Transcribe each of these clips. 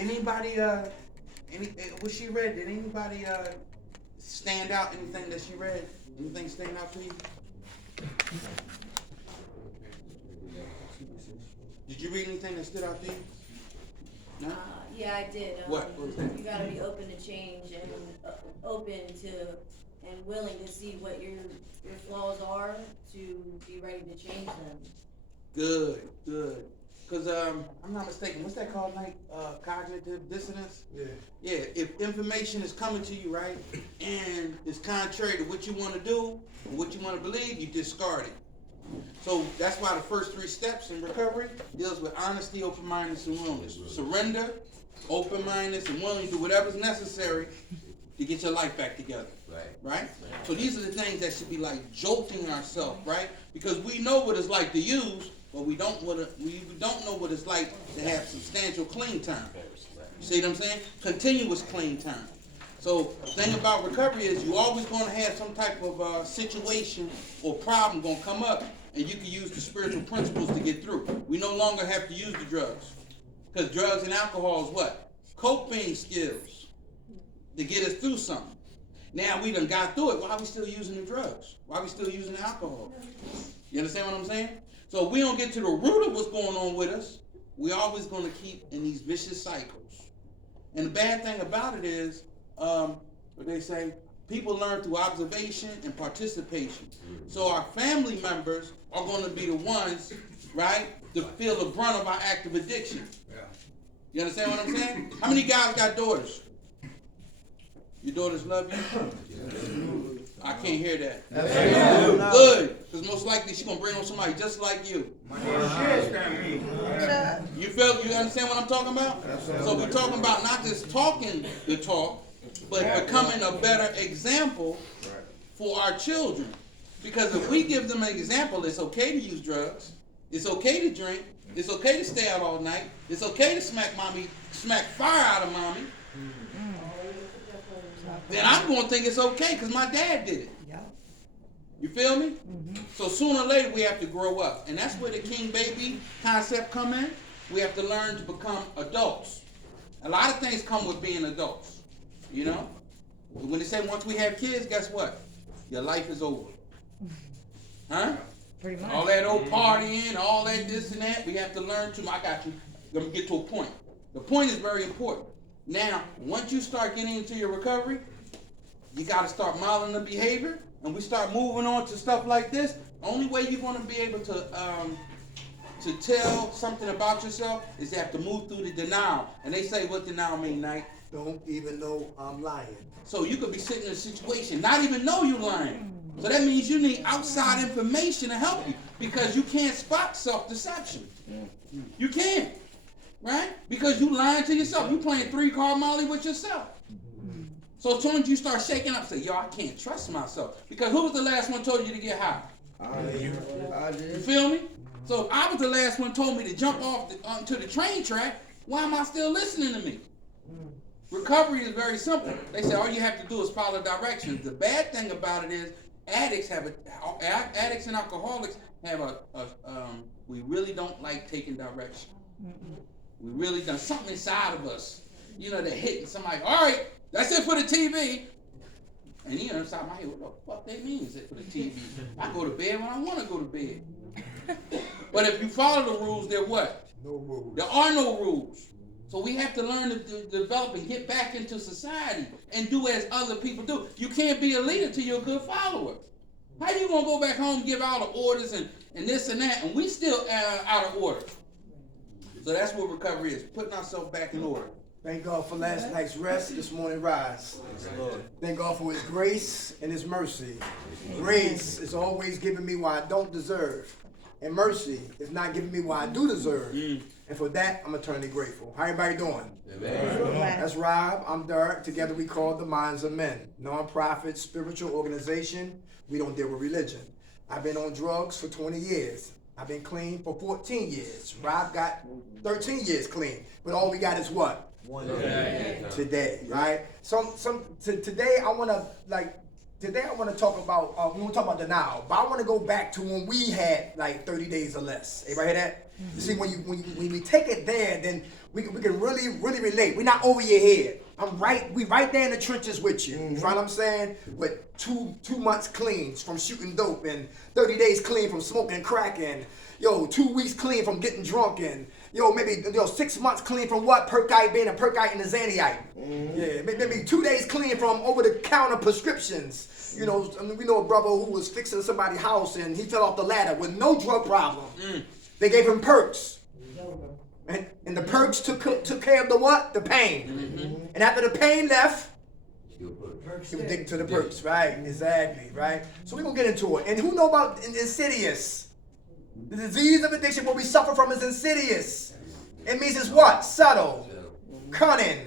Anybody what she read? Did anybody stand out? Anything that she read? Anything stand out to you? Did you read anything that stood out to you? No? Yeah, I did. What was that? You gotta be open to change and open to and willing to see what your flaws are to be ready to change them. Good. Because I'm not mistaken, what's that called, like cognitive dissonance? Yeah. Yeah, if information is coming to you, right, and it's contrary to what you want to do, or what you want to believe, you discard it. So that's why the first 3 steps in recovery deals with honesty, open-mindedness, and willingness. Surrender, open-mindedness, and willing to do whatever's necessary to get your life back together. Right? So these are the things that should be like jolting ourselves, right? Because we know what it's like to use, but we don't know what it's like to have substantial clean time. You see what I'm saying? Continuous clean time. So the thing about recovery is you're always going to have some type of situation or problem going to come up, and you can use the spiritual principles to get through. We no longer have to use the drugs, because drugs and alcohol is what? Coping skills to get us through something. Now we done got through it. Why are we still using the drugs? Why are we still using the alcohol? You understand what I'm saying? So if we don't get to the root of what's going on with us, we're always going to keep in these vicious cycles. And the bad thing about it is, what they say, people learn through observation and participation. So our family members are going to be the ones, right, to feel the brunt of our active addiction. You understand what I'm saying? How many guys got daughters? Your daughters love you? I can't hear that. Good, because most likely she's going to bring on somebody just like you. You understand what I'm talking about? So we're talking about not just talking the talk, but becoming a better example for our children. Because if we give them an example, it's okay to use drugs, it's okay to drink, it's okay to stay out all night, it's okay to smack fire out of mommy, then I'm going to think it's okay because my dad did it. You feel me? So sooner or later we have to grow up. And that's where the king baby concept come in. We have to learn to become adults. A lot of things come with being adults. You know? When they say once we have kids, guess what? Your life is over. Huh? Pretty much. All that old partying, all that this and that, we have to learn to, I got you. Let me get to a point. The point is very important. Now, once you start getting into your recovery, you got to start modeling the behavior, and we start moving on to stuff like this. The only way you're going to be able to tell something about yourself is you have to move through the denial. And they say, what denial mean, Knight? Don't even know I'm lying. So you could be sitting in a situation, not even know you're lying. So that means you need outside information to help you, because you can't spot self-deception. You can't, right? Because you lying to yourself. You playing 3-card Molly with yourself. So as soon as you start shaking up, say, yo, I can't trust myself. Because who was the last one told you to get high? I did. You feel me? So if I was the last one told me to jump off onto the train track, why am I still listening to me? Recovery is very simple. They say all you have to do is follow directions. The bad thing about it is addicts and alcoholics have we really don't like taking direction. We really done something inside of us. You know, they're hitting somebody, all right, that's it for the TV. And inside my head, what the fuck they mean is it for the TV? I go to bed when I want to go to bed. But if you follow the rules, they're what? No rules. There are no rules. So we have to learn to develop and get back into society and do as other people do. You can't be a leader till you're a good follower. How you going to go back home and give all the orders and this and that, and we still out of order? So that's what recovery is, putting ourselves back in order. Thank God for last night's rest, this morning rise. Thank God for His grace and His mercy. Grace is always giving me what I don't deserve, and mercy is not giving me what I do deserve. And for that, I'm eternally grateful. How everybody doing? Amen. That's Rob. I'm Derek. Together we call the Minds of Men. Non-profit spiritual organization. We don't deal with religion. I've been on drugs for 20 years. I've been clean for 14 years. Rob got 13 years clean. But all we got is what? One day. Today, right? Today I want to Today I want to talk about, we want to talk about denial, but I want to go back to when we had like 30 days or less. Everybody hear that? You see, when we take it there, then we can really relate. We're not over your head. We right there in the trenches with you. You know what I'm saying? With two months clean from shooting dope and 30 days clean from smoking crack and 2 weeks clean from getting drunk and maybe 6 months clean from what? Perkite being a perkite and a Xanthite. Yeah, maybe 2 days clean from over-the-counter prescriptions. We know a brother who was fixing somebody's house and he fell off the ladder with no drug problem. They gave him perks. And the perks took care of the what? The pain. And after the pain left, he was addicted to the perks, right? Exactly, right? So we're going to get into it. And who know about insidious? The disease of addiction, what we suffer from is insidious. It means it's what? Subtle, cunning,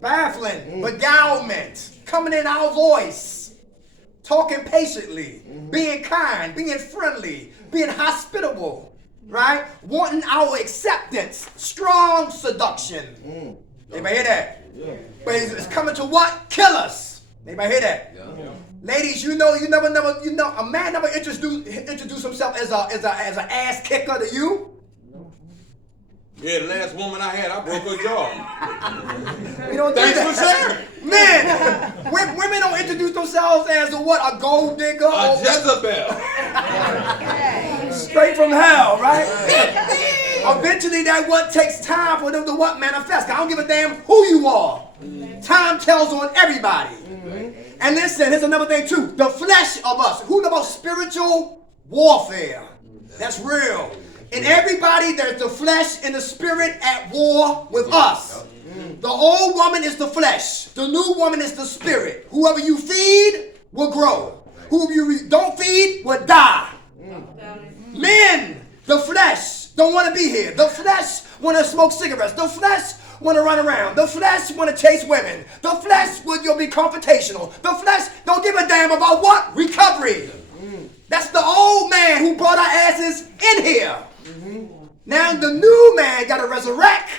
baffling, beguilement, coming in our voice, talking patiently, being kind, being friendly, being hospitable, right? Wanting our acceptance, strong seduction. Anybody hear that? Yeah. But it's coming to what? Kill us. Anybody hear that? Yeah. Ladies, a man never introduced himself as an ass kicker to you. Yeah, the last woman I had, I broke her jaw. We don't Thanks do for that. sharing. Men, women don't introduce themselves as a gold digger. A Jezebel. Straight from hell, right? Eventually, that what takes time for them to what manifest. I don't give a damn who you are. Time tells on everybody. And listen, here's another thing too. The flesh of us. Who knows about spiritual warfare? That's real. In everybody, there's the flesh and the spirit at war with us. The old woman is the flesh. The new woman is the spirit. Whoever you feed will grow. Whoever you don't feed will die. Men, the flesh, don't want to be here. The flesh want to smoke cigarettes. The flesh want to run around. The flesh want to chase women. The flesh will be confrontational. The flesh don't give a damn about what? Recovery. That's the old man who brought our asses in here. Now the new man got to resurrect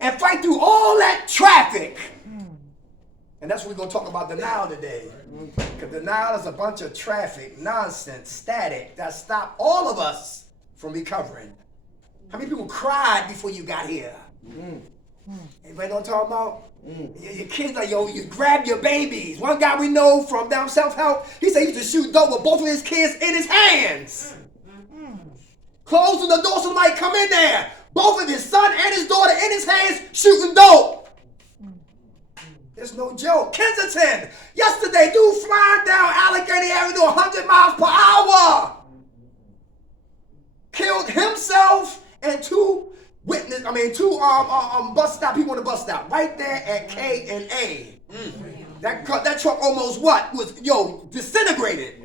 and fight through all that traffic. And that's what we're going to talk about denial today. Because denial is a bunch of traffic, nonsense, static that stop all of us from recovering. How many people cried before you got here? Anybody know what I'm talking about? Your kids are, you grab your babies. One guy we know from down self-help, he said he used to shoot dope with both of his kids in his hands. Closing the door so somebody come in there. Both of his son and his daughter in his hands shooting dope. It's no joke. Kensington, yesterday, dude flying down Allegheny Avenue 100 miles per hour. Killed himself and two bus stop people on the bus stop right there at K and A. That truck almost was disintegrated.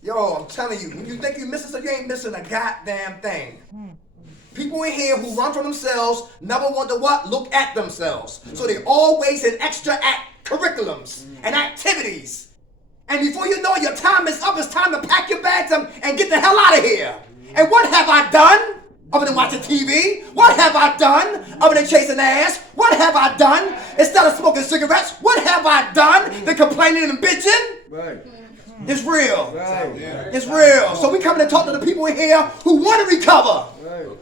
Yo, I'm telling you, when you think you're missing something, you ain't missing a goddamn thing. People in here who run from themselves never want to what? Look at themselves. So they always in extra curriculums and activities. And before you know it, your time is up. It's time to pack your bags up and get the hell out of here. And what have I done? Other than watching TV? What have I done? Other than chasing ass? What have I done? Instead of smoking cigarettes, what have I done? Than complaining and bitching? Right. It's real. Right. It's real. So we coming to talk to the people in here who want to recover,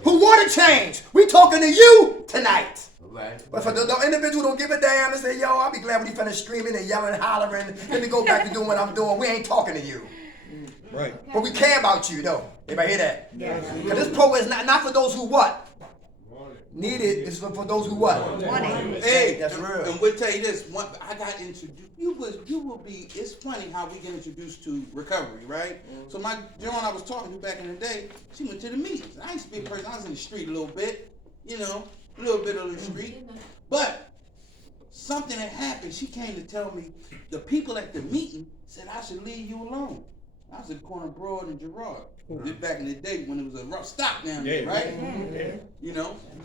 who want to change. We talking to you tonight. Right. But for the individual who don't give a damn and say, I'll be glad when you finish screaming and yelling and hollering. Let me go back to doing what I'm doing. We ain't talking to you. Right. But we care about you, though. Everybody hear that? Yeah. Because this program is not for those who what? Need it. It's for those who what? Want it. Hey, that's real. And we'll tell you this. I got introduced. You will be. It's funny how we get introduced to recovery, right? So my Joan I was talking to back in the day, she went to the meetings. I used to be a person. I was in the street a little bit, a little bit of the street. But something had happened. She came to tell me the people at the meeting said I should leave you alone. I was in the corner of Broad and Girard. This back in the day when it was a rough stop down there, right?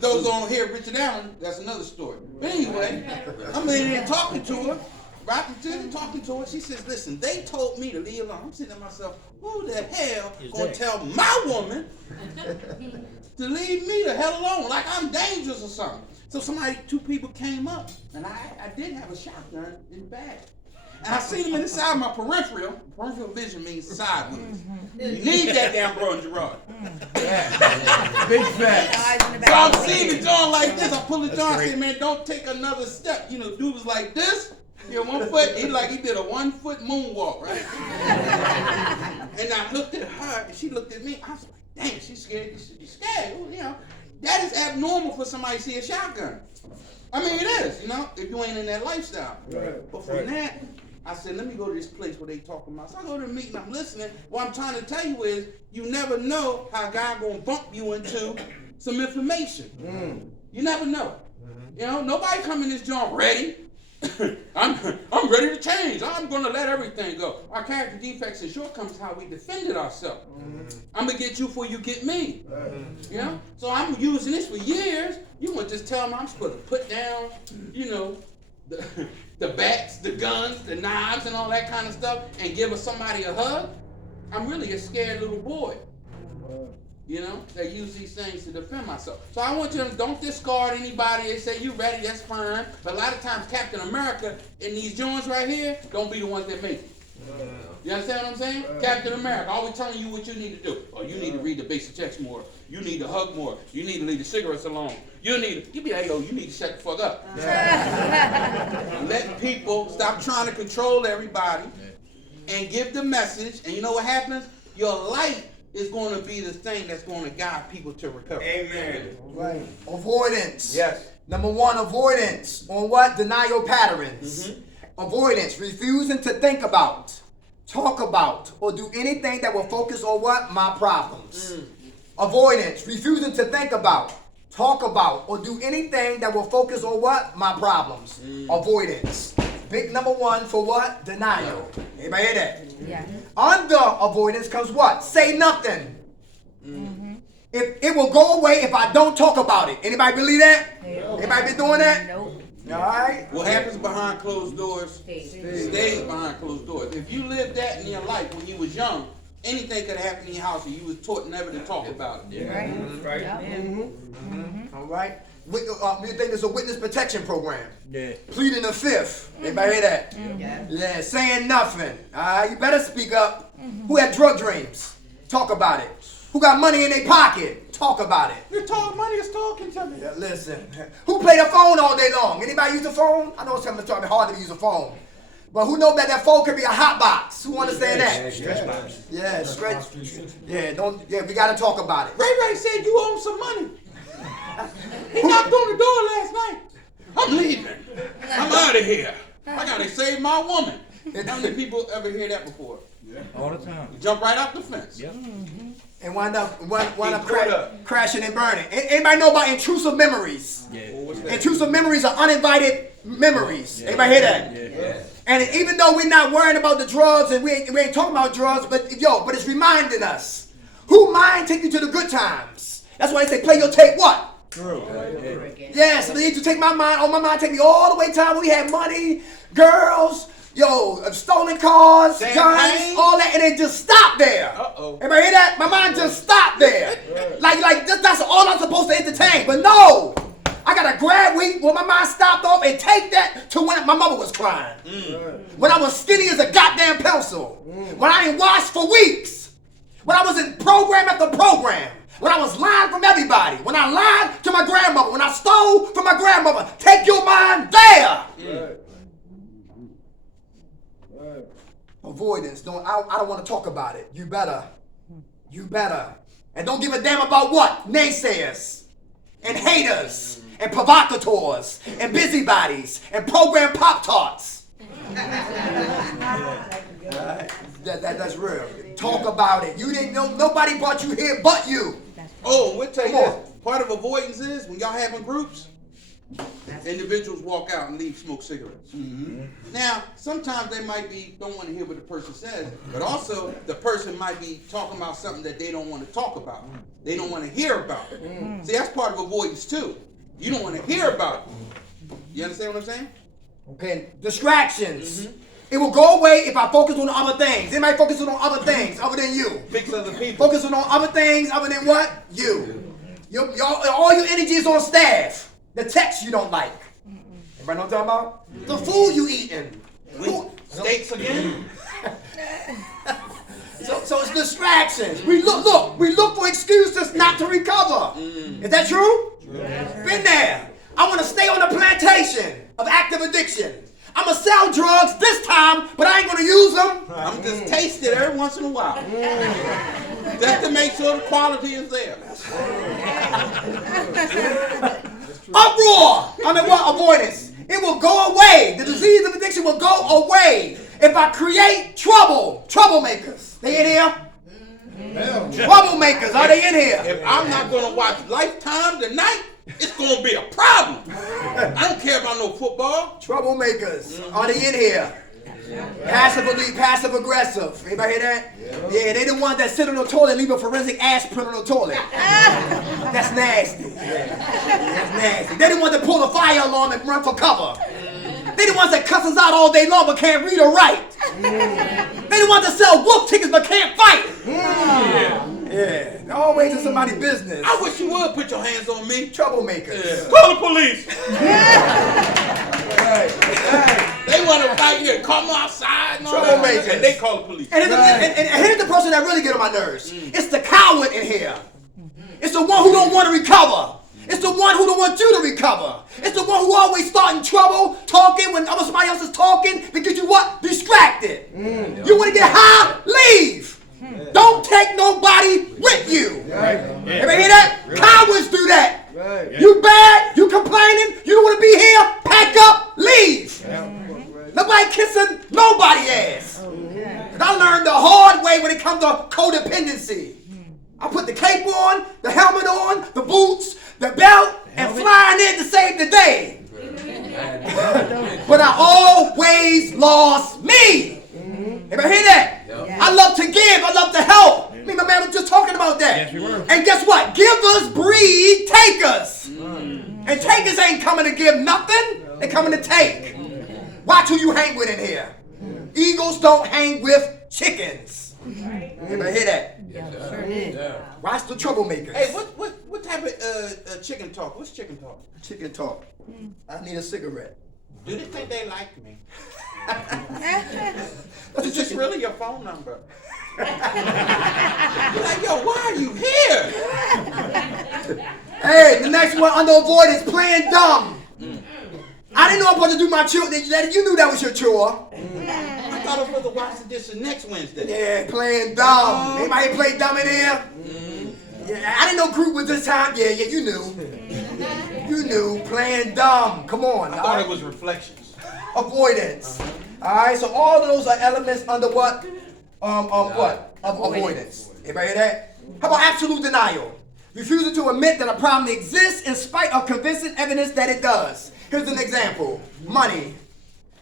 Those on here, Richard Allen, that's another story. But anyway, I'm in there talking to her, talking to her. She says, listen, they told me to leave alone. I'm sitting to myself, who the hell gonna tell my woman to leave me the hell alone, like I'm dangerous or something? So two people came up, and I did have a shotgun in the bag. And I seen him in the side of my peripheral. Peripheral vision means sideways. You need that damn bro and Gerard. Big facts. So I'm seeing the John like this. I pull the John and say, man, don't take another step. You know, dude was like this. You know, 1 foot. He did a 1 foot moonwalk, right? And I looked at her and she looked at me. I was like, dang, she's scared. She's scared. Well, you know, that is abnormal for somebody to see a shotgun. I mean, it is, you know, if you ain't in that lifestyle. Right. But from that, I said, let me go to this place where they talking about. So I go to the meeting, I'm listening. What I'm trying to tell you is, you never know how God gonna bump you into some information. You never know. You know, nobody come in this joint ready. I'm ready to change. I'm gonna let everything go. Our character defects and shortcomings is how we defended ourselves. I'm gonna get you before you get me. You know? So I'm using this for years. You want to just tell me I'm supposed to put down, you know, the bats, the guns, the knives, and all that kind of stuff, and give somebody a hug? I'm really a scared little boy. You know, that use these things to defend myself. So I want you to don't discard anybody. They say you ready, that's fine. But a lot of times Captain America in these joints right here don't be the ones that make it. You understand what I'm saying? Captain America, always telling you what you need to do. Oh, you need to read the basic text more. You need to hug more. You need to leave the cigarettes alone. You be like, yo, you need to shut the fuck up. Let people stop trying to control everybody and give the message. And you know what happens? Your light is going to be the thing that's going to guide people to recovery. Amen. Right. Avoidance. Yes. Number 1, avoidance. On what? Denial patterns. Avoidance. Refusing to think about, talk about, or do anything that will focus on what? My problems. Avoidance. Refusing to think about, talk about, or do anything that will focus on what? My problems. Avoidance. Big number 1 for what? Denial. Anybody hear that? Yeah. Under avoidance comes what? Say nothing. If it will go away if I don't talk about it. Anybody believe that? Anybody been doing that? Nope. All right. What happens behind closed doors Stays. stays behind closed doors. If you lived that in your life when you was young, anything could happen in your house and you was taught never to talk about it. Right. Right. Yep. All right. You think there's a witness protection program? Yeah. Pleading the fifth. Anybody hear that? Yeah. Saying nothing. All right. You better speak up. Who had drug dreams? Talk about it. Who got money in their pocket? Talk about it. Your talk money is talking to me. Yeah, listen. Who play the phone all day long? Anybody use the phone? I know it's something that's hard to use a phone. But who knows that phone could be a hot box? Who understand that? Stretch box. Yeah, stretch. Yeah, we gotta talk about it. Ray said you owe him some money. He knocked on the door last night. I'm leaving. I'm out of here. I gotta save my woman. How many people ever hear that before? All the time. You jump right off the fence. Yep. And wind up caught up. crashing and burning. Anybody know about intrusive memories? Yeah. Well, what's that? Intrusive memories are uninvited memories. Anybody hear that? Yeah. And even though we're not worrying about the drugs and we ain't talking about drugs, but it's reminding us. Who mind take you to the good times? That's why they say play your tape what? True. Yes, they need to take my mind, my mind take me all the way to time when we had money, girls, stolen cars, Champagne. guns, all that, and it just stopped there. Uh-oh. Everybody hear that? My mind just stopped there. Like that's all I'm supposed to entertain. But no, I gotta grab where my mind stopped off and take that to when my mother was crying. When I was skinny as a goddamn pencil. When I didn't wash for weeks. When I was in program after program. When I was lying from everybody. When I lied to my grandmother. When I stole from my grandmother. Take your mind there. Avoidance. I don't want to talk about it. You better. And don't give a damn about what? Naysayers. And haters. And provocateurs. And busybodies. And program Pop-Tarts. That's real. Talk about it. You didn't know, nobody brought you here but you. Oh, we'll tell you Come this. Part of avoidance is when y'all having groups, individuals walk out and leave smoke cigarettes. Now, sometimes they might don't want to hear what the person says, but also the person might be talking about something that they don't want to talk about. They don't want to hear about it. See, that's part of avoidance too. You don't want to hear about it. You understand what I'm saying? Okay, distractions. It will go away if I focus on other things. Anybody focusing on other things other than you? Fix other people. Focusing on other things other than what? You. All your energy is on staff. The text you don't like. Everybody know what I'm talking about? The food you eating. Steaks again? So it's distractions. We look for excuses not to recover. Is that true? Been there. I want to stay on the plantation of active addiction. I'm going to sell drugs this time, but I ain't going to use them. I'm just taste it every once in a while. Just to make sure the quality is there. Uproar. I mean, what? Avoidance. It will go away. The disease of addiction will go away if I create trouble. Troublemakers. They in here? Troublemakers. Are they in here? If I'm not going to watch Lifetime tonight, it's going to be a problem. I don't care about no football. Troublemakers. Are they in here? Passive aggressive. Anybody hear that? Yeah, they the ones that sit on the toilet and leave a forensic ass print on the toilet. That's nasty. That's nasty. They the ones that pull the fire alarm and run for cover. They the ones that cuss us out all day long but can't read or write. They the ones that sell wolf tickets but can't fight. Yeah, they're always in somebody's business. I wish you would put your hands on me. Troublemakers. Yeah. Call the police. They want to fight you and come outside and all that. Troublemakers. And they call the police. And here's the person that really get on my nerves. It's the coward in here. It's the one who don't want to recover. It's the one who don't want you to recover. It's the one who always starting trouble, talking when somebody else is talking to get you what? Distracted. You want to get high? Leave. Don't take nobody with you. Ever hear that? Cowards do that. You bad? You complaining? You don't want to be here? Pack up, leave. Nobody kissing nobody ass. And I learned the hard way when it comes to codependency. I put the cape on, the helmet on, the boots, the belt, and flying in to save the day. But I always lost me. Everybody hear that? I love to give. I love to help. Me and my man was just talking about that. Yes, we were. And guess what? Givers breed takers. And takers ain't coming to give nothing. They're coming to take. Watch who you hang with in here. Eagles don't hang with chickens. Anybody hear that? Watch the troublemakers. Hey, what type of chicken talk? What's chicken talk? Chicken talk. I need a cigarette. Do they think they like me? Is this really your phone number? You're like, yo, why are you here? Hey, the next one under avoidance, playing dumb. I didn't know I was supposed to do my chore. You knew that was your chore. I thought I was supposed to watch the dish next Wednesday. Yeah, playing dumb. Anybody play dumb in here? Yeah, I didn't know group was this time. Yeah, you knew. You knew, playing dumb. Come on. I thought it was reflections. Avoidance. All right, so all those are elements under what? Avoidance. Everybody hear that? How about absolute denial? Refusing to admit that a problem exists in spite of convincing evidence that it does. Here's an example. Money.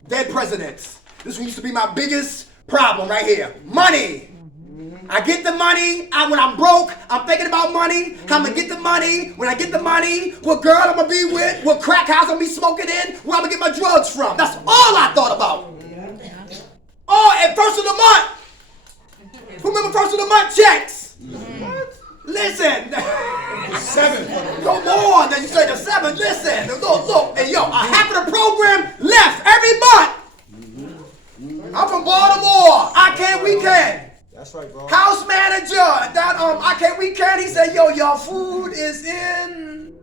Dead presidents. This used to be my biggest problem right here. Money. I get the money. When I'm broke, I'm thinking about money. How I'm going to get the money. When I get the money, what girl I'm going to be with, what crack house I'm going to be smoking in, where I'm going to get my drugs from. That's all I thought about. Oh, and first of the month. Who remember first of the month checks? Listen. 7. Go more than you say the 7. Listen. Look. And yo, half of the program left every month. I'm from Baltimore. I can, we can. That's right, bro. House manager, that I can't, we can. He said, yo, your food is in.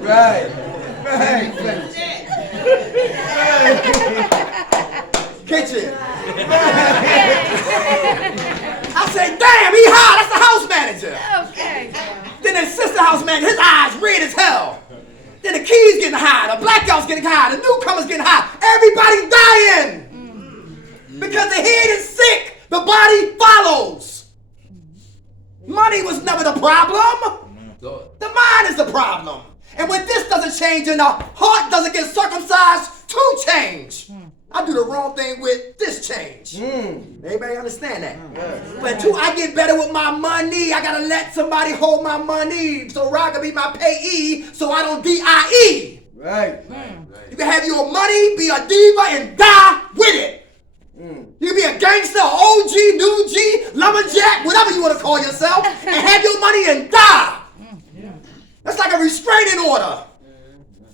Right. Kitchen. I said, damn, he hot. That's the house manager. Okay. Then the assistant house manager, his eyes red as hell. Then the keys getting high, the blackout's getting high, the newcomers getting high. Everybody dying. Because the head is sick, the body follows. Money was never the problem. The mind is the problem. And when this doesn't change and the heart doesn't get circumcised to change, I do the wrong thing with this change. Everybody understand that? But until I get better with my money, I gotta let somebody hold my money so Rock can be my payee so I don't DIE. Right. You can have your money, be a diva, and die with it. You can be a gangster, OG, new G, lumberjack, whatever you want to call yourself, and have your money and die. restraining order.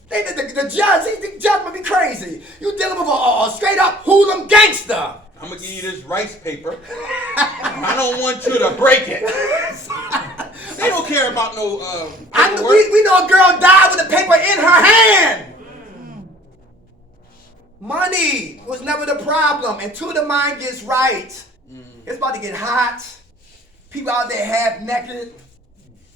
The judge must be crazy. You dealing with a straight up hoodlum gangster. I'm gonna give you this rice paper. I don't want you to break it. They don't care about no we know a girl died with the paper in her hand. Money was never the problem until the mind gets right. It's about to get hot. People out there half naked.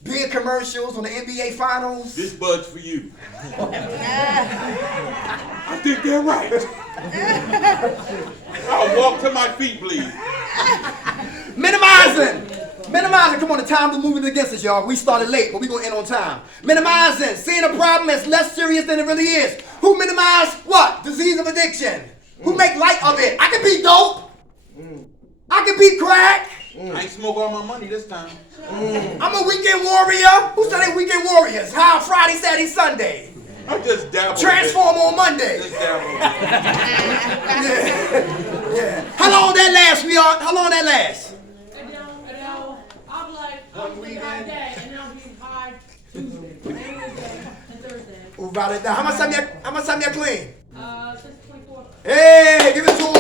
Big commercials on the NBA finals. This bud's for you. I think they're right. I'll walk till my feet bleed. Minimizing. Come on, the time is moving against us, y'all. We started late, but we're going to end on time. Minimizing. Seeing a problem as less serious than it really is. Who minimize what? Disease of addiction. Who make light of it? I can be dope. I can be crack. I ain't smoke all my money this time. I'm a weekend warrior. Who said they weekend warriors? How? Friday, Saturday, Sunday. I just dabble. Transform on Monday. Just dabble. Yeah. How long that last, sweetheart? How long that last? I'm like, I'll be high day, and I'll be high Tuesday, Wednesday, and Thursday. We'll write it down. How much time you clean? 6.4. Hey, give it to her.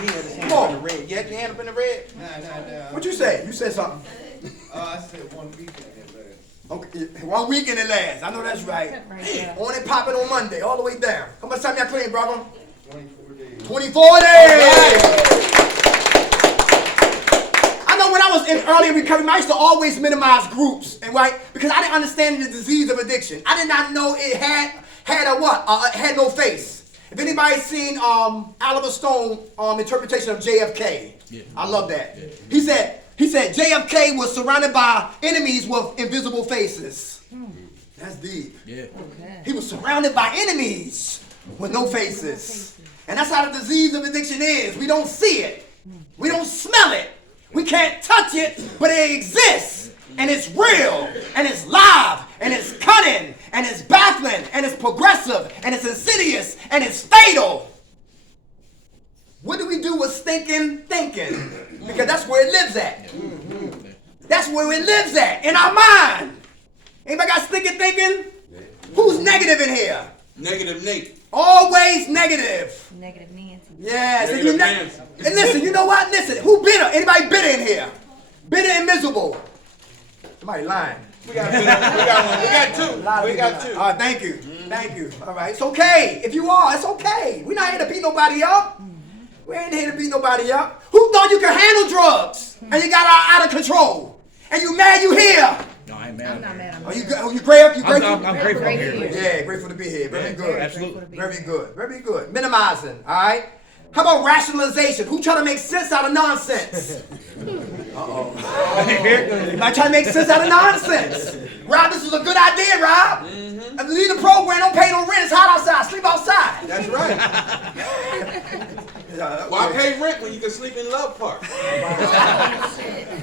He had his hand Come on. up in the red. You had your hand up in the red? Nah. What you say? You said something. I said 1 weekend at last. Okay, 1 week and it lasts. I know that's right. On and popping on Monday, all the way down. How much time y'all clean, brother? 24 days. 24 days. I know when I was in early recovery, I used to always minimize groups, and right, because I didn't understand the disease of addiction. I did not know it had a what? Had no face. If anybody's seen Oliver Stone interpretation of JFK, I love that. He said JFK was surrounded by enemies with invisible faces. That's deep. Yeah. He was surrounded by enemies with no faces. And that's how the disease of addiction is. We don't see it. We don't smell it. We can't touch it, but it exists. And it's real. And it's live. And it's cunning. And it's baffling. And it's progressive. And it's insidious. And it's fatal. What do we do with stinking thinking? Because that's where it lives at. That's where it lives at. In our mind. Anybody got stinking thinking? Who's negative in here? Negative Nate. Always negative. Negative Nancy. Yes. Negative And, Nancy. and listen, you know what? Listen, who bitter? Anybody bitter in here? Bitter and miserable. Somebody lying. We got one. We got two. We got two. All right, thank you. Thank you. All right, it's okay. If you are, it's okay. We're not here to beat nobody up. We ain't here to beat nobody up. Who thought you could handle drugs and you got out of control? And you mad you here? No, I ain't mad. I'm not mad. Are you grateful? You grateful? I'm grateful I'm here. Yeah, grateful to be here. Very good. Absolutely. Very good. Very good. Minimizing. All right. How about rationalization? Who try to make sense out of nonsense? Uh-oh. You might try to make sense out of nonsense. Rob, this is a good idea, Rob. And leave the program, don't pay no rent. It's hot outside. Sleep outside. That's right. Why pay rent when you can sleep in Love Park?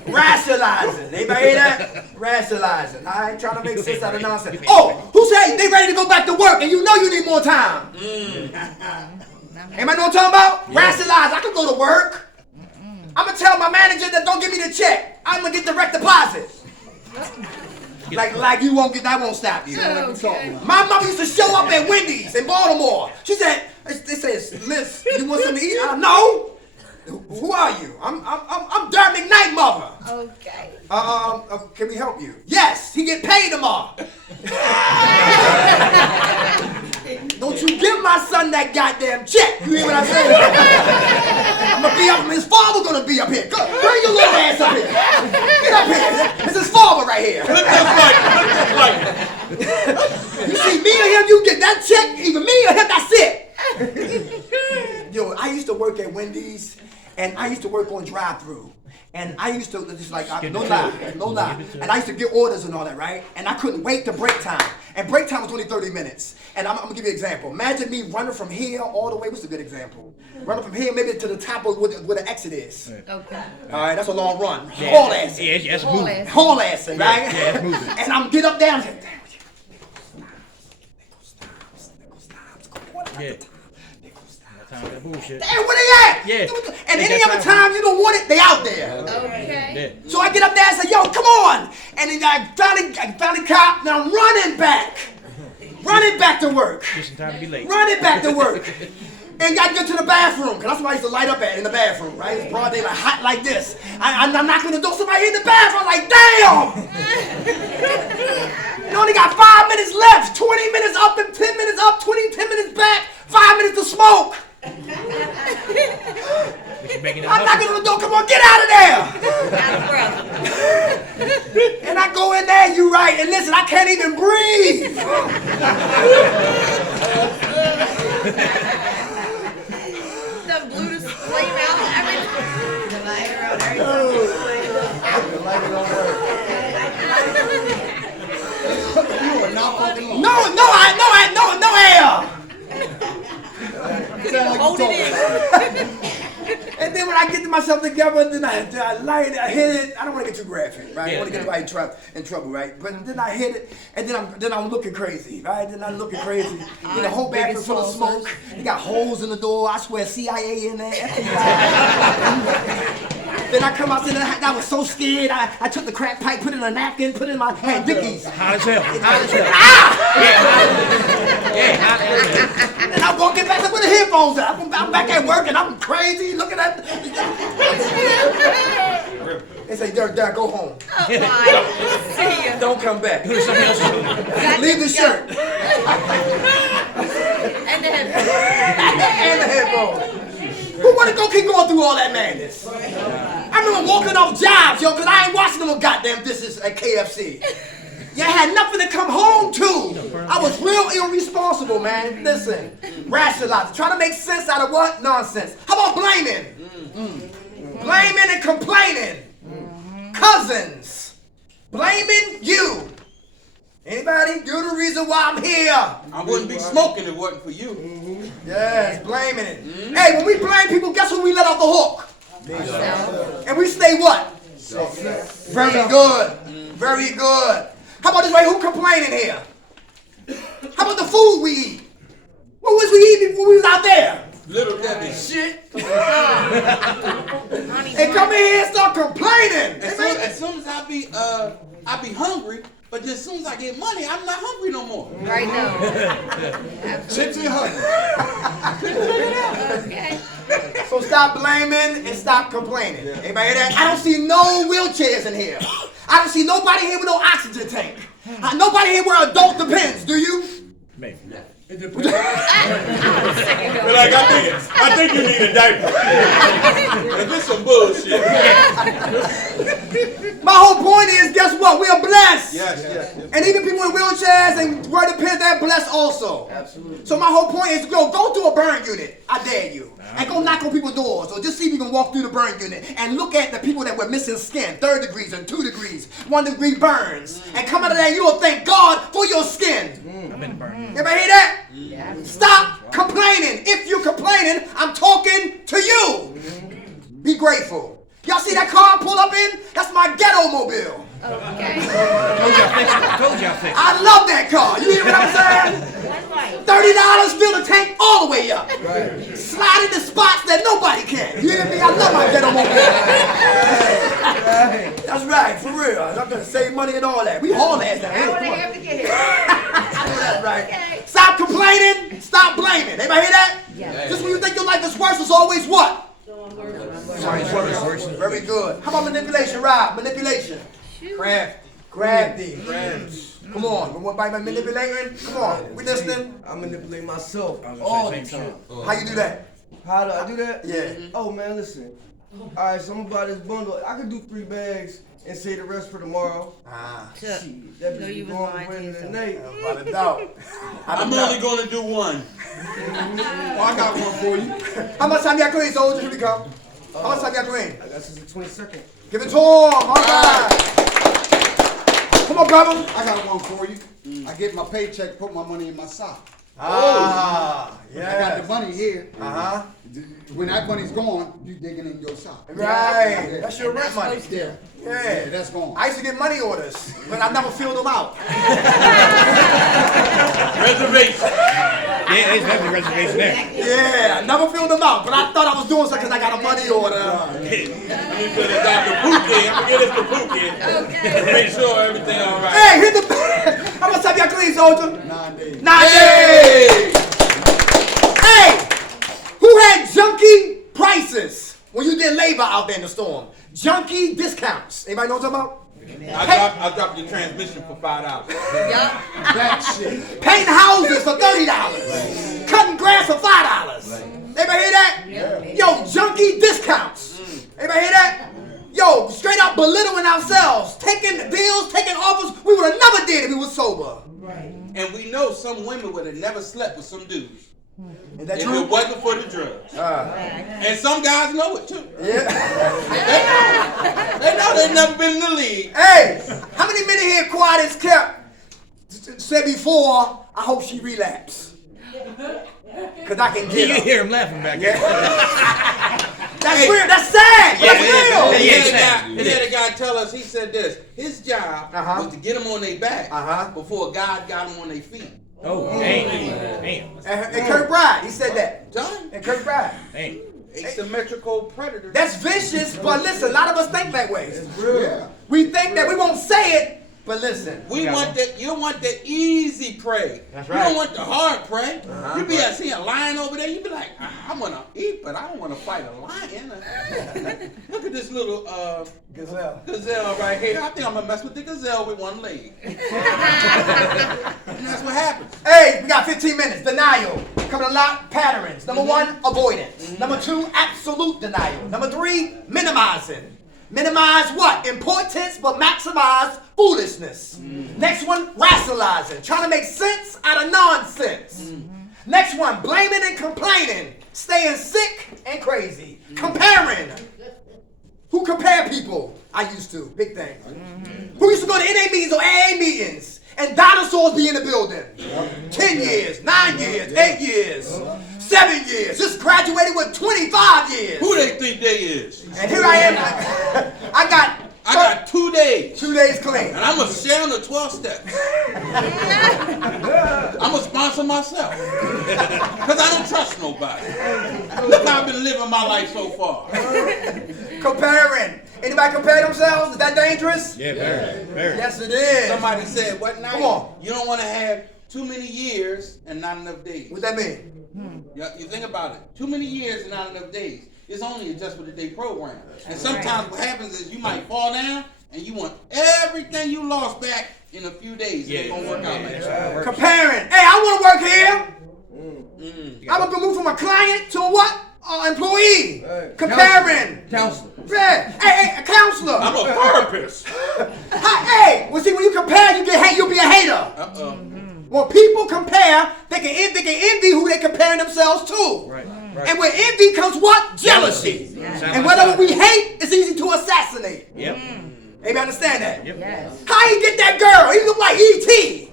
Rationalizing. Anybody hear that? Rationalizing. I ain't trying to make sense out of nonsense. Oh, who said they ready to go back to work and you know you need more time? Anybody know what I'm talking about? Yeah. Rationalize. I can go to work. I'm going to tell my manager that don't give me the check. I'm going to get direct deposit. Like you won't get, that won't stop you. Okay. My mother used to show up at Wendy's in Baltimore. She said, they says, Liz, you want something to eat? I no. Who are you? I'm Dirt McKnight, mother. Okay. Can we help you? Yes, he get paid tomorrow. Don't you give my son that goddamn check. You hear what I'm saying? I'm gonna be up, his father gonna be up here. Go, bring your little ass up here. Get up here. It's his father right here. Look this way. You see me or him, you get that check, either me or him, that's it. Yo, I used to work at Wendy's, and I used to work on drive-thru. And I used to, just like, no lie. And I used to get orders and all that, right? And I couldn't wait to break time. And break time was only 30 minutes. And I'm gonna give you an example. Imagine me running from here all the way, what's a good example? Running from here maybe to the top of where the exit is. Okay. All right, that's a long run. Haul ass. Yeah, it's moving. Haul ass, right? Yeah, it's moving. And I'm get up down here. Yeah. Time for the bullshit. Hey, where they at? Yeah. And They any got other time. time you don't want it, they out there. Okay. Yeah. So I get up there and say, yo, come on. And then I finally cop, and I'm running back to work. Just in time to be late. Running back to work. And got to get to the bathroom, because that's where I used to light up at, in the bathroom, right? It's broad daylight, hot like this. I'm knocking on the door, somebody in the bathroom, I'm like, damn! You only got 5 minutes left, 20 minutes up and 10 minutes up, 10 minutes back, 5 minutes to smoke. I'm knocking on the door, come on, get out of there! And I go in there, you right, and listen, I can't even breathe. The Bluetooth flame out and everything. The lighter out, everything. The lighter don't work. You are not fucking on. No air! Hold it in. And then when I get to myself together, then I light it, I hit it. I don't want to get too graphic, right? I don't want to get anybody in trouble, right? But then I hit it, and then I'm looking crazy, right? Then I'm looking crazy. Then the whole bathroom full of smoke. You got holes in the door. I swear CIA in there, FBI. Then I come out and I was so scared. I took the crack pipe, put it in a napkin, put it in my hand, Dickies. Hot as hell. Hot as hell. Ah! Yeah, hot as hell. And I'm walking back up with the headphones on. I'm back at work and I'm crazy looking at. They say, Derek, go home. Oh, my. See ya. Don't come back. Do something else. Leave the shirt. And the headphones. And the headphones. Who wanna go keep going through all that madness? I remember walking off jobs, yo, because I ain't watching no goddamn dishes at KFC. You had nothing to come home to. I was real irresponsible, man. Listen, rationalizing, trying to make sense out of what? Nonsense. How about blaming? Blaming and complaining. Cousins. Blaming you. Anybody? You're the reason why I'm here. I wouldn't be smoking if it wasn't for you. Yes, blaming it. Hey, when we blame people, guess who we let off the hook? And we stay what? Very good. Very good. How about this way? Who complaining here? How about the food we eat? What was we eating when we was out there? Little Debbie. Shit. And come in here and start complaining. As soon as I be hungry, but then as soon as I get money, I'm not hungry no more. Right now. Chips and hungry. Okay. So stop blaming and stop complaining. Anybody hear that? I don't see no wheelchairs in here. I don't see nobody here with no oxygen tank. Nobody here wear adult depends, do you? Maybe. But like, I think you need a diaper. This is some bullshit. My whole point is, guess what? We are blessed. Yes. And even people in wheelchairs and wear depends, they're blessed also. Absolutely. So my whole point is, go to a burn unit. I dare you. And go knock on people's doors, or just see if you can walk through the burn unit and look at the people that were missing skin, 3rd degrees and 2 degrees, 1 degree burns, and come out of there and you will thank God for your skin. I've been burned. Everybody hear that? Stop complaining. If you're complaining, I'm talking to you. Be grateful. Y'all see that car I pull up in? That's my ghetto mobile. Okay. Told y'all fix it. I love that car. You hear what I'm saying? $30, fill the tank all the way up. Slide into spots that nobody can. You hear me? I love my ghetto mobile. That's right, for real. I'm gonna save money and all that. We haul ass down here. That's what they have to get here. That's right. Okay. Stop complaining. Stop blaming. Anybody hear that? Yeah. Just when you think your life is worse, it's always what? Worse. Very good. How about manipulation, Rob? Manipulation. Crafty. Come on. Everybody manipulating? Come on. We listening? I manipulate myself I was all gonna the say same time. How you do that? How do I do that? Yeah. Oh man, listen. Alright, so I'm gonna buy this bundle. I could do 3 bags and save the rest for tomorrow. Ah. Shit, that No, be you was going lying to away yourself. tonight. Without a doubt. I'm only going to do one. Oh, I got one for you. How much time you got clean, soldier? Here we come. How much time you got clean? I got since the 22nd. Give it to him. All right. Come on, brother. I got one for you. I get my paycheck, put my money in my sock. Ah, I got the yeah. money here. Uh-huh. When that money's gone, you digging in your shop. Right. That's your rent money. Yeah. Yeah. That's gone. I used to get money orders, but I never filled them out. Reservation. Yeah, there's definitely a reservation there. Yeah, I never filled them out, but I thought I was doing something because I got a money order. Let me put it out the Pookie. I'm gonna get us the Pookie. Okay. Make sure everything all right. Hey, hit the. How much time y'all clean, soldier? 9 days. 9 days. Hey! Hey, who had junkie prices when you did labor out there in the storm? Junkie discounts. Anybody know what I'm talking about? I dropped the transmission for $5. Yup. That shit. Painting houses for $30. Cutting grass for $5. Anybody hear that? Yo, junkie discounts. Anybody hear that? Yo, straight up belittling ourselves, taking deals, taking offers we would have never did if we were sober. And we know some women would have never slept with some dudes Is that if true? it wasn't for the drugs. And some guys know it too. Yeah. They know they've never been in the league. Hey, how many men in here quiet as kept said before, I hope she relapse? Because I can You get can her. hear him laughing back there. That's real. That's sad. But that's real. We had a guy tell us, he said this, his job was to get them on their back before God got them on their feet. Oh, damn. And Kirk Bride, he said that. Done. And Kirk Bride. Damn. Asymmetrical predators. That's vicious, but listen, a lot of us think that way. Yeah. We think that we won't say it, but listen. We want that. You want the easy prey. That's You right. don't want the hard prey. You be see a lion over there. You be like, I want to eat, but I don't want to fight a lion. Look at this little gazelle right here. I think I'm gonna mess with the gazelle with one leg. And that's what happens. Hey, we got 15 minutes. Denial. Coming a lot. Patterns. Number 1, avoidance. Number 2, absolute denial. Number 3, minimizing. Minimize what? Importance, but maximize foolishness. Next one, rationalizing. Trying to make sense out of nonsense. Next one, blaming and complaining. Staying sick and crazy. Comparing. Who compare people? I used to. Big thing. Who used to go to NA meetings or AA meetings and dinosaurs be in the building? 10 years, 9 years, 8 years, 7 years. Just graduated with 25 years. Who they think they is? And here I am. I got 2 days. 2 days clean. And I'm gonna share on the 12 steps. I'm gonna sponsor myself. Because I don't trust nobody. Look how I've been living my life so far. Comparing. Anybody compare themselves? Is that dangerous? Yeah, very. Yes, it is. Somebody said, what night? Come on. You don't want to have too many years and not enough days. What that mean? Yeah, you think about it. Too many years and not enough days. It's only a just with a day program. And sometimes what happens is you might fall down and you want everything you lost back in a few days. It ain't gonna work out like that. Comparing. Hey, I want to work here. I'm gonna move from a client to a what? Employee. Comparing. Counselor. Yeah. Hey, a counselor. I'm a therapist. Hey, well, see, when you compare, you'll be a hater. When people compare, they can envy who they comparing themselves to. Right. And with envy comes what? Jealousy. And whatever we hate, it's easy to assassinate. Yep. Maybe understand that. Yep. Yes. How he get that girl? He look like E.T.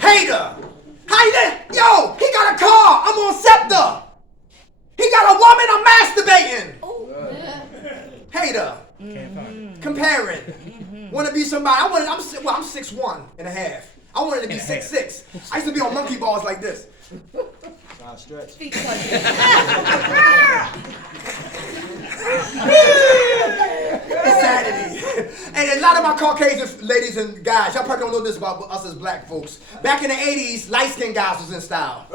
Hater. How he did? Yo, he got a car. I'm on Scepter. He got a woman. I'm masturbating. Hater. Comparing. Want to be somebody. I'm 6'1" and a half. I wanted to be 6'6". I used to be on monkey balls like this. Feet touching. Insanity. And a lot of my Caucasian ladies and guys, y'all probably don't know this about us as black folks. Back in the 80s, light-skinned guys was in style.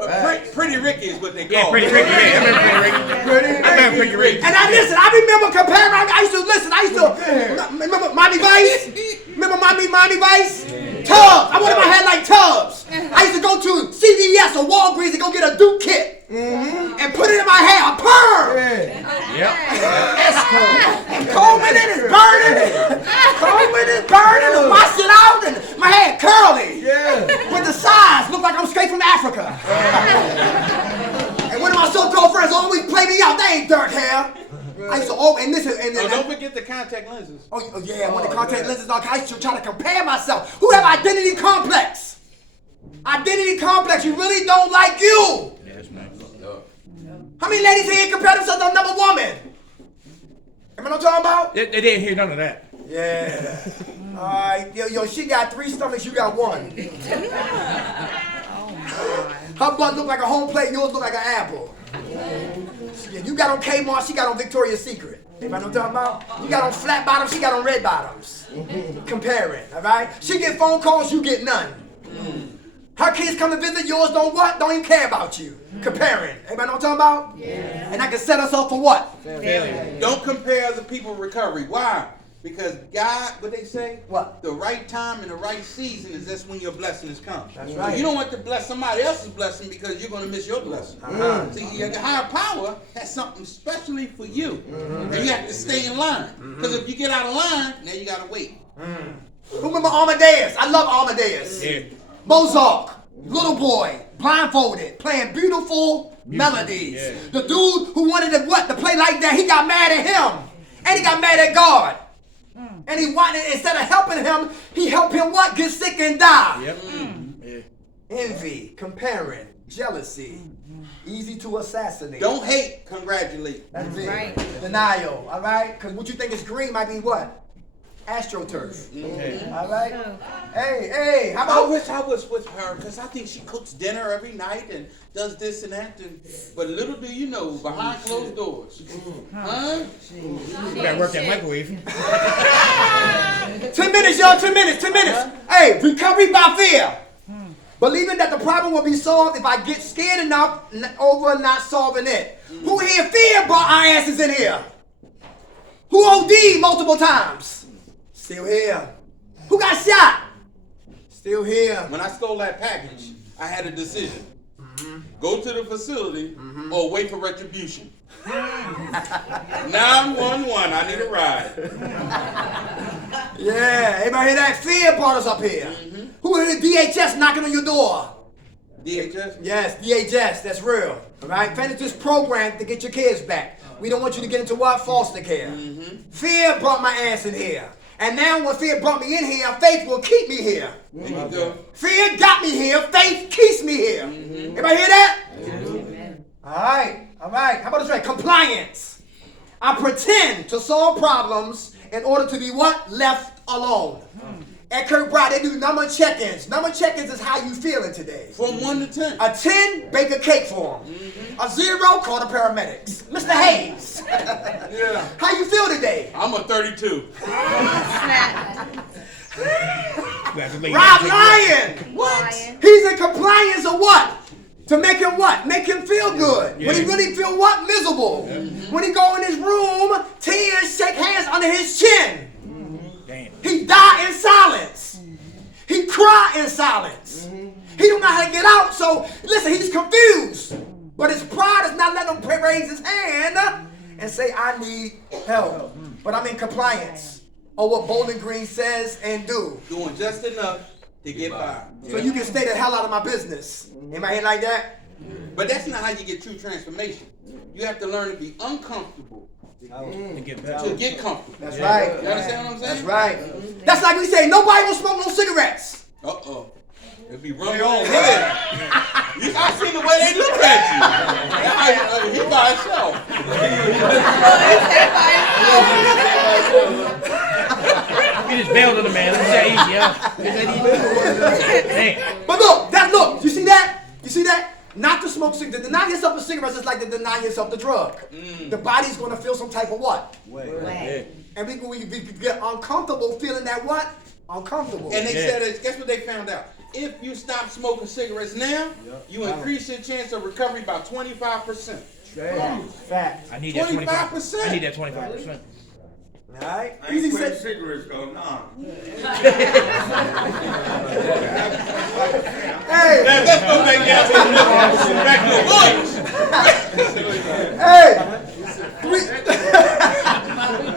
Pretty Ricky is what they call Yeah, Pretty Ricky. Yeah, I remember Pretty Ricky. I remember Pretty Ricky. And I remember comparing, I used to remember Mommy Vice? Remember Mommy Vice? Tubs. I wanted my hair like Tubs. I used to go to CVS or Walgreens and go get a Duke kit. And put it in my hair, a perm. Yep. And combing it is burning. Combing it, burning, and wash it out, and my hair curly. Yeah. With the sides, look like I'm straight from Africa. And one of my so-called friends always play me out. They ain't dark hair. I used to don't forget the contact lenses. Oh yeah, when the contact lenses on, I used to try to compare myself. Who have identity complex? Identity complex. You really don't like you. Yeah, that's nice. How many ladies here compare themselves to another woman? Am I not talking about? They didn't hear none of that. Yeah. All right. Yo, she got 3 stomachs, you got 1. Her butt look like a home plate, yours look like an apple. Yeah, you got on Kmart, she got on Victoria's Secret. Anybody know what I'm talking about? You got on flat bottoms, she got on red bottoms. Comparing, all right? She get phone calls, you get none. Her kids come to visit, yours don't what? Don't even care about you. Comparing. Anybody know what I'm talking about? Yeah. And I can set us up for what? Failure. Don't compare other people's recovery. Why? Because God, what they say? What? The right time and the right season is just when your blessing is coming. That's So right. you don't want to bless somebody else's blessing because you're going to miss your blessing. See, your higher power has something specially for you. And you have to stay in line. Because if you get out of line, now you got to wait. Who remember Amadeus? I love Amadeus. Yeah. Mozart, little boy, blindfolded, playing beautiful melodies. Yeah. The dude who wanted to play like that, he got mad at him. And he got mad at God. And he wanted, instead of helping him, he helped him what? Get sick and die. Yep. Yeah. Envy, comparing, jealousy, easy to assassinate. Don't hate, congratulate. That's it. Right. Denial, all right? Because what you think is green might be what? AstroTurf. All right? Hey, how I about... wish I was with her because I think she cooks dinner every night and does this and that. But little do you know, behind closed doors. Huh? You gotta work that microwave. 10 minutes, y'all, 10 minutes, 10 minutes. Hey, recovery by fear. Believing that the problem will be solved if I get scared enough over not solving it. Who here fear brought our asses in here? Who OD'd multiple times? Still here. Who got shot? Still here. When I stole that package, I had a decision. Go to the facility or wait for retribution. 911, I need a ride. Yeah, everybody hear that? Fear brought us up here. Who heard DHS knocking on your door? DHS? Yes, DHS, that's real. All right, finish this program to get your kids back. We don't want you to get into what? Foster care. Fear brought my ass in here. And now when fear brought me in here, faith will keep me here. There you go. Fear got me here, faith keeps me here. Everybody hear that? All right. How about this right? Compliance. I pretend to solve problems in order to be what? Left alone. At Kirk Bride, they do number check-ins. Number check-ins is how you feeling today. From 1 to 10. A 10, bake a cake for them. A 0, call the paramedics. Mr. Hayes, Yeah. how you feel today? I'm a 32. Rob Lyon. What? He's in compliance of what? To make him what? Make him feel good. When he really feel what? Miserable. When he go in his room, tears shake hands under his chin. Damn. He die in silence. He cry in silence. He don't know how to get out, so listen, he's confused. But his pride is not letting him raise his hand and say, I need help. But I'm in compliance of what Bowling Green says and do. Doing just enough to get by. So you can stay the hell out of my business. Am I here like that? But that's not how you get true transformation. You have to learn to be uncomfortable To get better. to get comfortable. That's right. You understand what I'm saying? That's right. That's like we say, nobody will smoke no cigarettes. Uh-oh. It'll be running on head. I see the way they look at you. He by himself. You just bailed on the man. It's that easy, huh? It's that easy. Damn. But look, you see that? You see that? Not to smoke cigarettes. Deny yourself the cigarettes is like to deny yourself the drug. The body's going to feel some type of what? Yeah. And we get uncomfortable feeling that what? Uncomfortable. And they said, guess what they found out? If you stop smoking cigarettes now, you increase your chance of recovery by 25%. Fact. I need that 25%. I need that 25%. All right? I ain't Easy quitting said. cigarettes though, nah. Hey, Let's go back to the hey.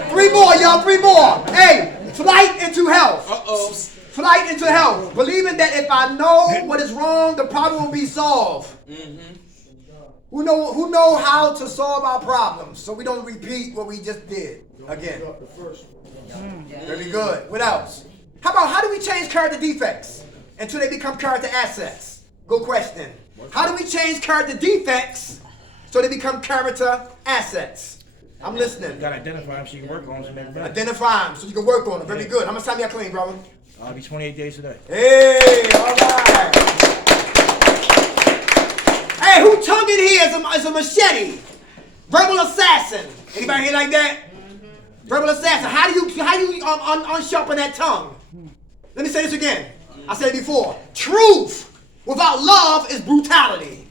Three more, y'all. 3 more. Hey, flight into health. Uh-oh. Flight into health. Believing that if I know what is wrong, the problem will be solved. Who know how to solve our problems so we don't repeat what we just did again. Very good. What else? How do we change character defects until they become character assets? Good question. How do we change character defects so they become character assets? I'm listening. You gotta identify them so you can work on them to make them better. Identify them so you can work on them. Very good. How much time y'all clean, brother? I'll be 28 days today. Hey, all right. Hey, who tongue in here is a machete? Verbal assassin. Anybody here like that? Verbal assassin. How do you unsharpen that tongue? Let me say this again. I said it before. Truth without love is brutality.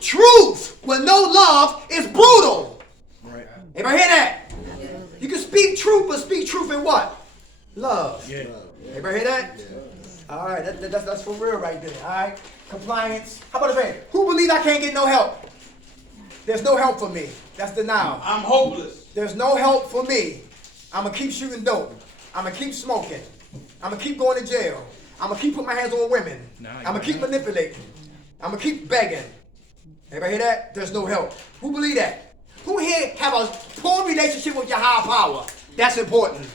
Truth with no love is brutal. Right. Anybody hear that? You can speak truth, but speak truth in what? Love. Yeah. Everybody hear that? Yeah. All right, that's for real right there. All right, compliance. How about this? Who believes I can't get no help? There's no help for me. That's denial. I'm hopeless. There's no help for me. I'm gonna keep shooting dope. I'm gonna keep smoking. I'm gonna keep going to jail. I'm gonna keep putting my hands on women. I'm gonna keep manipulating. I'm gonna keep begging. Everybody hear that? There's no help. Who believe that? Who here have a poor relationship with your higher power? That's important.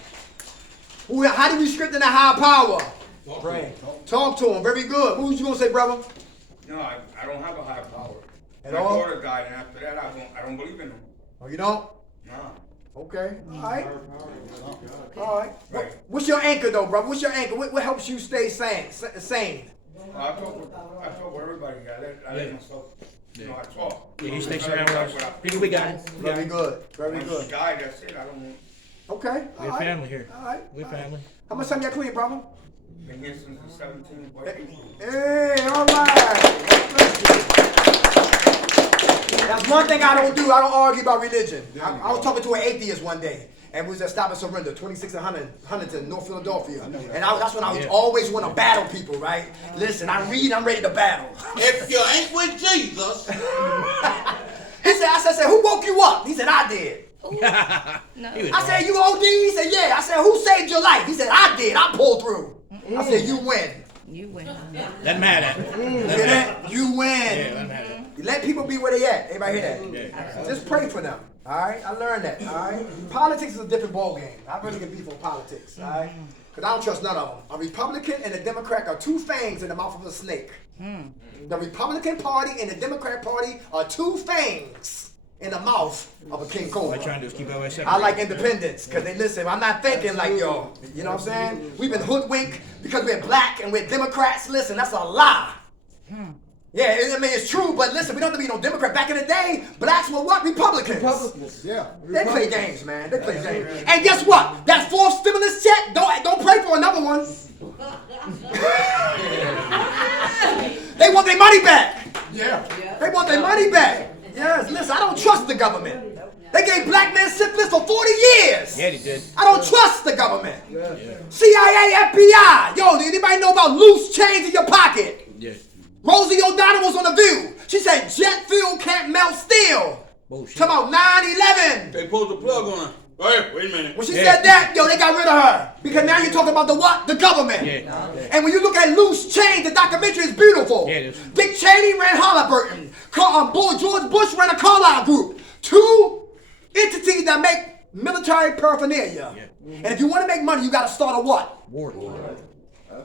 How do we strengthen the higher power? Pray. Talk to him. Very good. Who's you gonna say, brother? No, I don't have a higher power. At My all? daughter died, and after that, I don't believe in him. Oh, you don't? No. Okay. All right. All right. What's your anchor, though, brother? What's your anchor? What helps you stay sane? I talk with everybody. I let myself. You know, I talk. Yeah, he sticks around with us. We got it. Very good. Very When good. she died, that's it. I don't. Okay. We're family here. All right. We're family. How much time you got clean, brother? Been here since the 17th. Hey, all right. That's one thing I don't do. I don't argue about religion. I was talking to an atheist one day, and we was at Stop and Surrender, 26 and Huntington, North Philadelphia. And that's when I was always want to battle people, right? Listen, I read, I'm ready to battle. If you ain't with Jesus. I said, who woke you up? He said, I did. No. I said, you OD? He said, yeah. I said, who saved your life? He said, I did. I pulled through. I said, you win. You win. Doesn't matter. You hear that? You win. Yeah, doesn't matter. Let people be where they at. Everybody hear that? Yeah. Just pray for them. All right? I learned that. All right? Politics is a different ballgame. I really get beef on politics. All right? Because I don't trust none of them. A Republican and a Democrat are two fangs in the mouth of a snake. The Republican Party and the Democrat Party are two fangs in the mouth of a king cobra. What I'm trying to do is keep everybody separate. I like independence because they listen. I'm not thinking like y'all. You know what I'm saying? We've been hoodwinked because we're black and we're Democrats. Listen, that's a lie. Yeah, I mean, it's true, but listen, we don't have to be no Democrat. Back in the day, blacks were what? Republicans. Yeah. They play games, man. They play games. And guess what? That fourth stimulus check, don't pray for another one. They want their money back. Yeah. They want their money back. Yes, listen, I don't trust the government. They gave black men syphilis for 40 years. Yeah, they did. I don't trust the government. CIA, FBI. Yo, did anybody know about loose change in your pocket? Yeah. Rosie O'Donnell was on The View. She said jet fuel can't melt steel. Bullshit. Talking about 9/11. They pulled the plug on her. Hey, wait a minute. When she said that, yo, they got rid of her. Because now you're talking about the what? The government. Yeah. And when you look at Loose Change, the documentary is beautiful. Yeah, it is. Dick Cheney ran Halliburton. George Bush ran a Carlyle Group. Two entities that make military paraphernalia. Yeah. And if you want to make money, you got to start a what? War.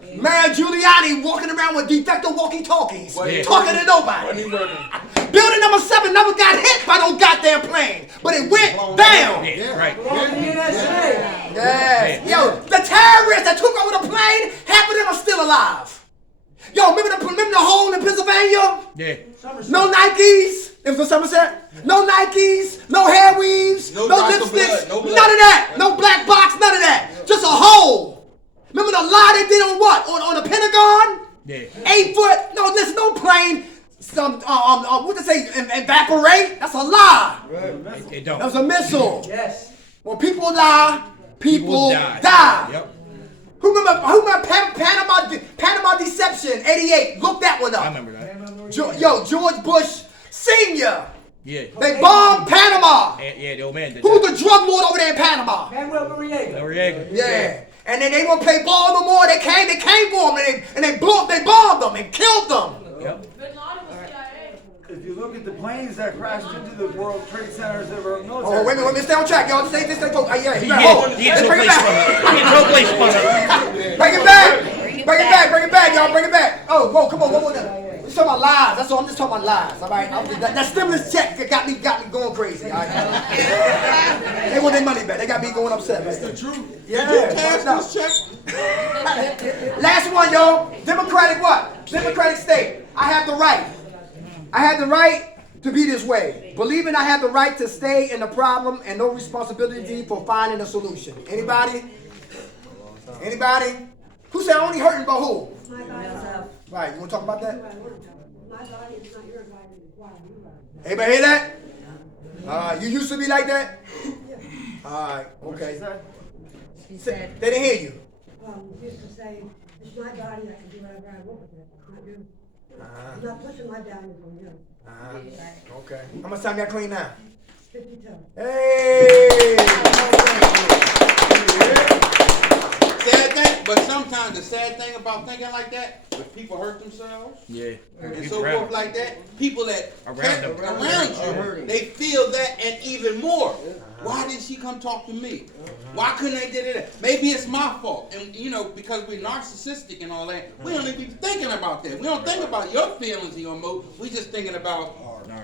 Mayor Giuliani walking around with defective walkie-talkies, Yeah. talking to nobody. Building number 7 never got hit by no goddamn plane, but it went down. Yeah, right. Yes. Yo, the terrorists that took over the plane, half of them are still alive. Yo, remember the hole in Pennsylvania? Yeah. No Nikes. It was in Somerset. No Nikes. No hair weaves. No No drops of lipsticks. blood, no blood. None of that. No black box. None of that. Just a hole. Remember the lie they did on what? On the Pentagon? Yeah. 8 foot. No, listen. No plane. What they say? Evaporate. That's a lie. They don't. That was a missile. Yes. When people lie, people die. Yep. Who remember Panama Deception, 88? Look that one up. I remember that. George Bush Sr. Yeah. They bombed Panama. Yeah, the old man did Who's that. the drug lord over there in Panama? Noriega. Yeah. And then they won't play ball no more. They came for them and they bombed them and killed them. Yep. If you look at the planes that crashed into the World Trade Centers that were military. Oh, wait a minute, stay on track, y'all. Stay focused. Yeah, He hold. gets no place from it. He gets no place from it. Bring it back. it Bring it back. back, bring it back, y'all, bring it back. Oh, whoa, come on, one more. We're talking about lies. That's all. I'm just talking about lies. All right. That stimulus check got me going crazy. All right. They want their money back. They got me going upset. That's the truth. Yeah. Did you cash this check? Last one, y'all. Democratic what? Democratic state. I have the right. I have the right to be this way. Believing I have the right to stay in the problem and no responsibility for finding a solution. Anybody? Anybody? Who said only hurting but who? Right, you want to talk about that? Anybody hear that? You used to be like that? Alright, okay. She said, They didn't hear you. Used to say, it's my body, I can do whatever I want with it. I'm not pushing my values on you. Okay. How much time y'all clean now? 52. Hey! Sad thing, but sometimes the sad thing about thinking like that, when people hurt themselves, Yeah. and so forth like that, people that Around them. around you, they feel that and even more. Why did she come talk to me? Why couldn't they do that? Maybe it's my fault. And because we're narcissistic and all that, we don't even be thinking about that. We don't think about your feelings and your emotions. We just thinking about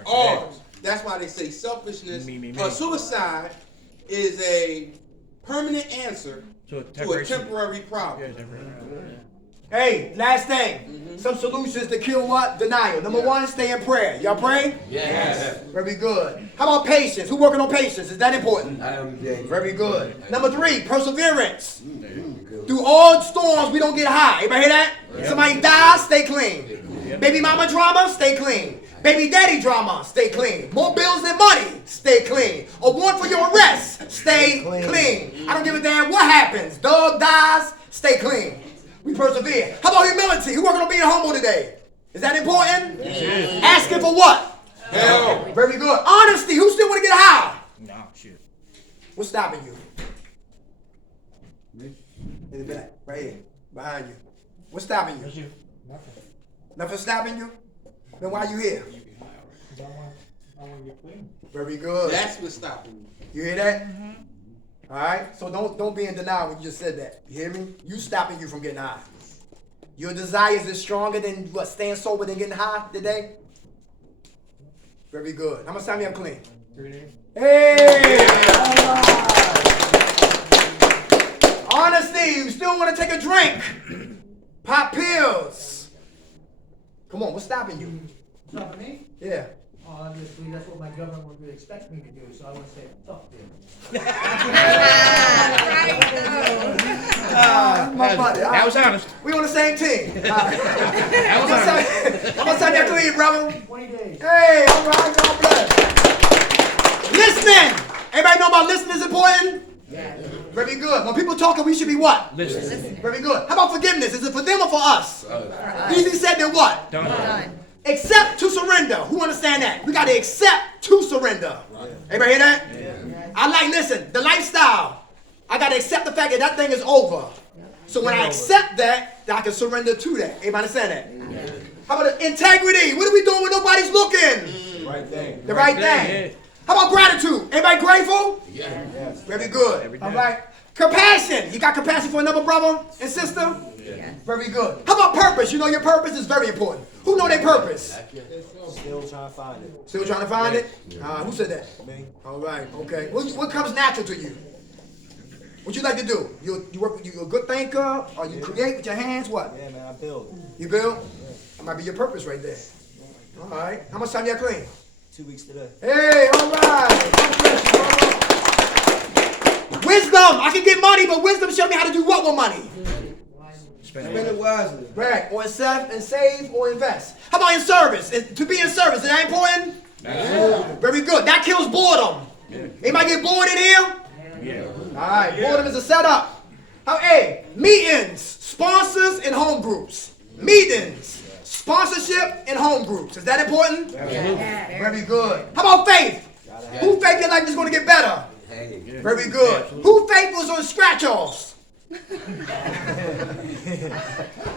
ours. That's why they say selfishness or suicide is a permanent answer to a temporary problem. Hey, last thing. Some solutions to kill what? Denial. Number one, stay in prayer. Y'all pray? Yes. Very good. How about patience? Who working on patience? Is that important? Very good. Number three, perseverance. Through all storms, we don't get high. Anybody hear that? Somebody dies, stay clean. Baby mama drama, stay clean. Baby daddy drama, stay clean. More bills than money, stay clean. A warrant for your arrest, stay clean. I don't give a damn what happens. Dog dies, stay clean. We persevere. How about humility? Who working on being humble today? Is that important? Yes. Asking for what? Help. Very good. Honesty. Who still want to get high? No, shit. What's stopping you? In the back, right here, behind you. What's stopping you? Nothing. Nothing stopping you? Then why you here? I want to get clean. Very good. That's what's stopping you. You hear that? All right. So don't be in denial when you just said that. You hear me? You stopping you from getting high. Your desires is stronger than what? Staying sober than getting high today. Very good. How much time you have clean? 3 days. Hey! Honesty. You still want to take a drink? Pop pills. Come on. What's stopping you? Stopping me? Yeah. Obviously, that's what my government would expect me to do, so I want to say, fuck them. That was honest. We on the same team. That was honest. How much time you clean, brother? 20 days. Hey, all right, God bless. Listening. Everybody know about listening is important? Yeah. Very good. When people talking, we should be what? Listen. Very good. How about forgiveness? Is it for them or for us? Easy said than what? Done. Accept to surrender. Who understand that? We got to accept to surrender. Everybody hear that? I listen, the lifestyle. I got to accept the fact that that thing is over. So when I accept that, I can surrender to that. Everybody understand that? How about the integrity? What are we doing when nobody's looking? Right thing. The right thing. How about gratitude? Everybody grateful? Yes. Very good. All right. Compassion. You got compassion for another brother and sister? Yes. Very good. How about purpose? You know your purpose is very important. Who know their purpose? Still trying to find it. Still trying to find it? Who said that? Me. All right. Okay. What comes natural to you? What you like to do? You work? You a good thinker? Or you create with your hands? What? Yeah, man, I build. You build? That might be your purpose right there. All right. How much time you got clean? 2 weeks today. Hey, all right. Wisdom. I can get money, but wisdom show me how to do what with money? Spend it wisely. Right. Or save or invest. How about in service? To be in service, is that important? Yeah. Very good. That kills boredom. Anybody get bored in here? Yeah. All right. Boredom is a setup. Meetings, sponsors, and home groups. Meetings, sponsorship, and home groups. Is that important? Yeah. Very good. How about faith? Who faith your life is going to get better? Very good. Who faith was on scratch-offs?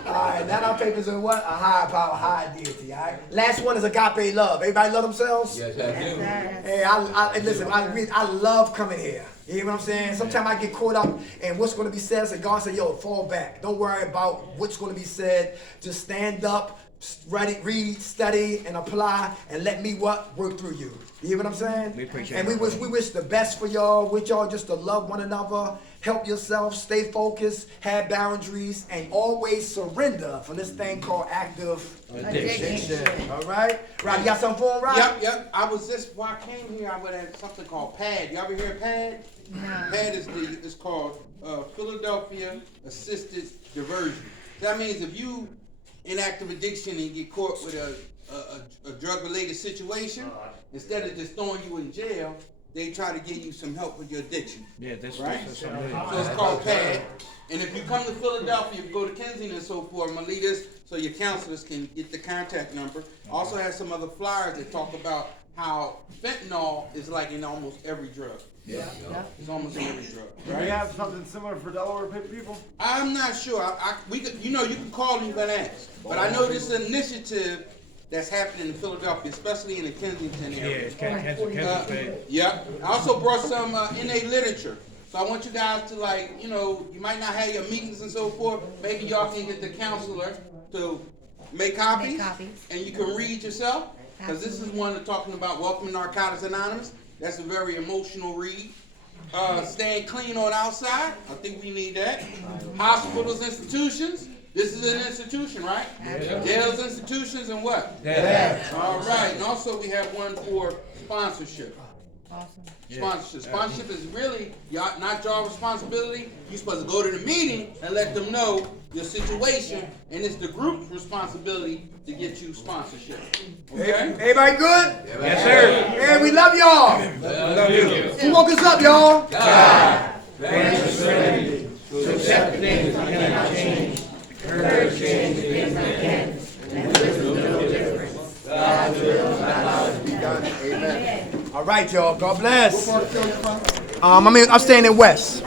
Alright, now our papers are what? A higher power, higher deity, alright? Last one is agape love. Everybody love themselves? Yes, I do. Hey, listen, I love coming here. You hear what I'm saying? Sometimes I get caught up in what's going to be said, so God said, yo, fall back. Don't worry about what's going to be said. Just stand up, read, study, and apply, and let me work through you. You hear what I'm saying? We appreciate and it. we wish the best for y'all. With y'all just to love one another, help yourself, stay focused, have boundaries, and always surrender from this thing called active addiction. All right? Right, you got something for him, right? Yep. I was just, before I came here, I would have something called PAD. Y'all ever hear of PAD? PAD is called Philadelphia Assisted Diversion. That means if you in active addiction and get caught with a drug-related situation, instead of just throwing you in jail, they try to give you some help with your addiction. Yeah, that's right. something. So it's called PAD. And if you come to Philadelphia, go to Kensington and so forth, I'm gonna leave this so your counselors can get the contact number. Also have some other flyers that talk about how fentanyl is like in almost every drug. Yeah. It's almost in every drug. Do we have something similar for Delaware people? I'm not sure. You can call and you can ask. But I know this initiative that's happening in Philadelphia, especially in the Kensington area. Kensington. Yep. I also brought some NA literature. So I want you guys to you might not have your meetings and so forth. Maybe y'all can get the counselor to make copies. And you can read yourself. Because this is one that's talking about Welcoming Narcotics Anonymous. That's a very emotional read. Staying clean on outside. I think we need that. Hospitals, institutions. This is an institution, right? Yeah. Jails, institutions, and what? Yeah. All right. And also we have one for sponsorship. Awesome. Sponsorship. Sponsorship is really not your responsibility. You're supposed to go to the meeting and let them know your situation, and it's the group's responsibility to get you sponsorship. Okay? Everybody good? Yes, sir. Hey, we love y'all. Love you. Who woke us up, y'all? God. Grant us serenity to accept the things we cannot change, courage to change the things we can, and wisdom to know the difference. God's will, not ours, be done. Amen. All right, y'all. God bless. What part of Philly you from? I'm staying in West.